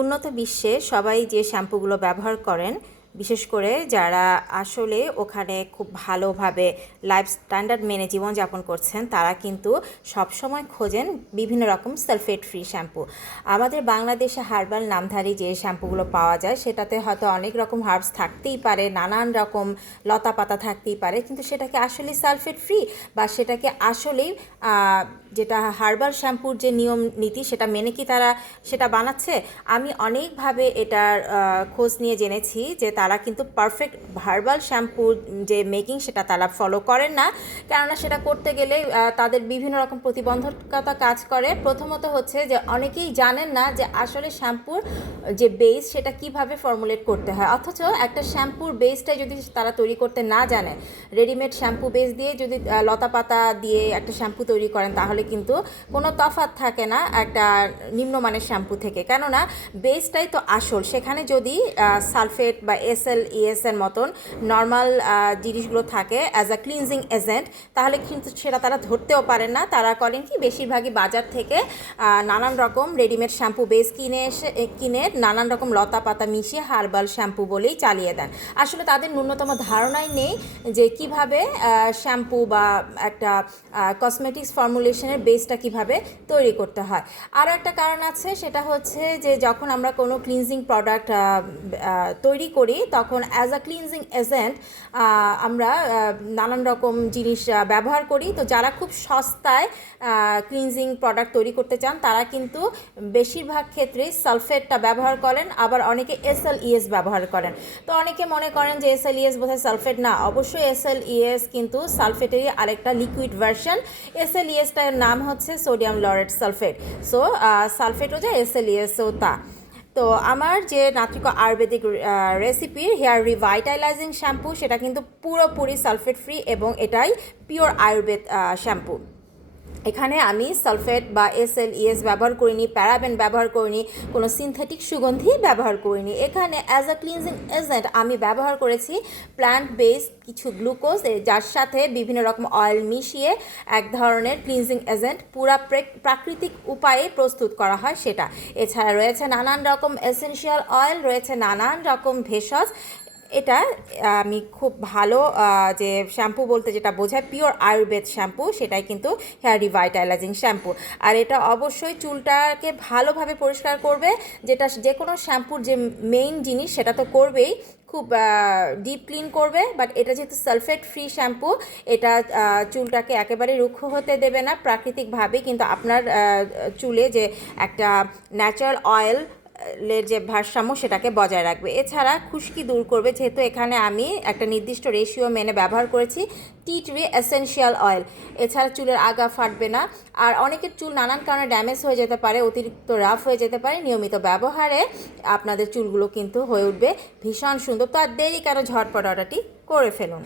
উন্নত বিশ্বে সবাই যে শ্যাম্পুগুলো ব্যবহার করেন, বিশেষ করে যারা আসলে ওখানে খুব ভালোভাবে লাইফ স্ট্যান্ডার্ড মেনে জীবনযাপন করছেন, তারা কিন্তু সবসময় খোঁজেন বিভিন্ন রকম সালফেট ফ্রি শ্যাম্পু। আমাদের বাংলাদেশে হার্বাল নামধারী যে শ্যাম্পুগুলো পাওয়া যায়, সেটাতে হয়তো অনেক রকম হার্বস থাকতেই পারে, নানান রকম লতা পাতা থাকতেই পারে, কিন্তু সেটাকে আসলে সালফেট ফ্রি বা সেটাকে আসলেই যেটা হার্বাল শ্যাম্পুর যে নিয়ম নীতি সেটা মেনে কি তারা সেটা বানাচ্ছে? আমি অনেকভাবে এটার খোঁজ নিয়ে জেনেছি যে তারা কিন্তু পারফেক্ট হার্বাল শ্যাম্পুর যে মেকিং সেটা তারা ফলো করেন না। কেননা সেটা করতে গেলে তাদের বিভিন্ন রকম প্রতিবন্ধকতা কাজ করে। প্রথমত হচ্ছে যে অনেকেই জানেন না যে আসলে শ্যাম্পুর যে বেস সেটা কিভাবে ফর্মুলেট করতে হয়, অথচ একটা শ্যাম্পুর বেসটাই যদি তারা তৈরি করতে না জানে, রেডিমেড শ্যাম্পু বেস দিয়ে যদি লতা পাতা দিয়ে একটা শ্যাম্পু তৈরি করেন, তাহলে কিন্তু কোনো তফাৎ থাকে না একটা নিম্নমানের শ্যাম্পু থেকে। কেননা বেসটাই তো আসল। সেখানে যদি সালফেট বা SLES এর মতন নর্মাল জিনিসগুলো থাকে অ্যাজ আ ক্লিনজিং এজেন্ট, তাহলে কিন্তু সেটা তারা ধরতেও পারেন না। তারা করেন কি, বেশিরভাগই বাজার থেকে নানান রকম রেডিমেড শ্যাম্পু বেস কিনে নানান রকম লতা পাতা মিশিয়ে হার্বাল শ্যাম্পু বলেই চালিয়ে দেন। আসলে তাদের ন্যূনতম ধারণাই নেই যে কিভাবে শ্যাম্পু বা একটা কসমেটিক্স ফর্মুলেশনের বেসটা কিভাবে তৈরি করতে হয়। আরও একটা কারণ আছে, সেটা হচ্ছে যে যখন আমরা কোনো ক্লিনজিং প্রোডাক্ট তৈরি করি, তখন অ্যাজ আ ক্লিনজিং এজেন্ট আমরা নানান রকম জিনিস ব্যবহার করি। তো যারা খুব সস্তায় ক্লিনজিং প্রোডাক্ট তৈরি করতে চান, তারা কিন্তু বেশিরভাগ ক্ষেত্রেই সালফেটটা ব্যবহার করেন, আবার অনেকে SLES ব্যবহার করেন। তো অনেকে মনে করেন যে SLES বোধহয় সালফেট না। অবশ্যই SLES কিন্তু সালফেটেরই আরেকটা লিকুইড ভার্সন। SLESটার নাম হচ্ছে সোডিয়াম লরেট সালফেট। সো সালফেটও যা, SLESও তা। তো আমার যে নাত্রিক আয়ুর্বেদিক রেসিপির হেয়ার রিভাইটালাইজিং শ্যাম্পু, সেটা কিন্তু পুরোপুরি সালফেট ফ্রি এবং এটাই পিওর আয়ুর্বেদ শ্যাম্পু। এখানে আমি সালফেট বা SLES ব্যবহার করিনি, প্যারাবেন ব্যবহার করিনি, কোনো সিনথেটিক সুগন্ধি ব্যবহার করিনি। এখানে অ্যাজ আ ক্লিনজিং এজেন্ট আমি ব্যবহার করেছি প্ল্যান্ট বেসড কিছু গ্লুকোজ, যার সাথে বিভিন্ন রকম অয়েল মিশিয়ে এক ধরনের ক্লিনজিং এজেন্ট পুরা প্রাকৃতিক উপায়ে প্রস্তুত করা হয় সেটা। এছাড়া রয়েছে নানান রকম এসেনশিয়াল অয়েল, রয়েছে নানান রকম ভেষজ। এটা আমি খুব ভালো যে শ্যাম্পু বলতে যেটা বোঝায় পিওর আয়ুর্বেদ শ্যাম্পু, সেটাই কিন্তু হেয়ার রিভাইটালাইজিং শ্যাম্পু। আর এটা অবশ্যই চুলটাকে ভালোভাবে পরিষ্কার করবে, যেটা যে কোনো শ্যাম্পুর যে মেইন জিনিস সেটা তো করবেই, খুব ডিপ ক্লিন করবে। বাট এটা যেহেতু সালফেট ফ্রি শ্যাম্পু, এটা চুলটাকে একেবারে রুক্ষ হতে দেবে না, প্রাকৃতিকভাবে কিন্তু আপনার চুলে যে একটা ন্যাচারাল অয়েল যে ভারসাম্য সেটাকে বজায় রাখবে। এছাড়া খুশকি দূর করবে, যেহেতু এখানে আমি একটা নির্দিষ্ট রেশিও মেনে ব্যবহার করেছি টি ট্রি এসেনশিয়াল অয়েল। এছাড়া চুলের আগা ফাটবে না। আর অনেকের চুল নানান কারণে ড্যামেজ হয়ে যেতে পারে, অতিরিক্ত রাফ হয়ে যেতে পারে। নিয়মিত ব্যবহারে আপনাদের চুলগুলো কিন্তু হয়ে উঠবে ভীষণ সুন্দর। তো আর দেরি কেন, ঝটপট অর্ডারটি করে ফেলুন।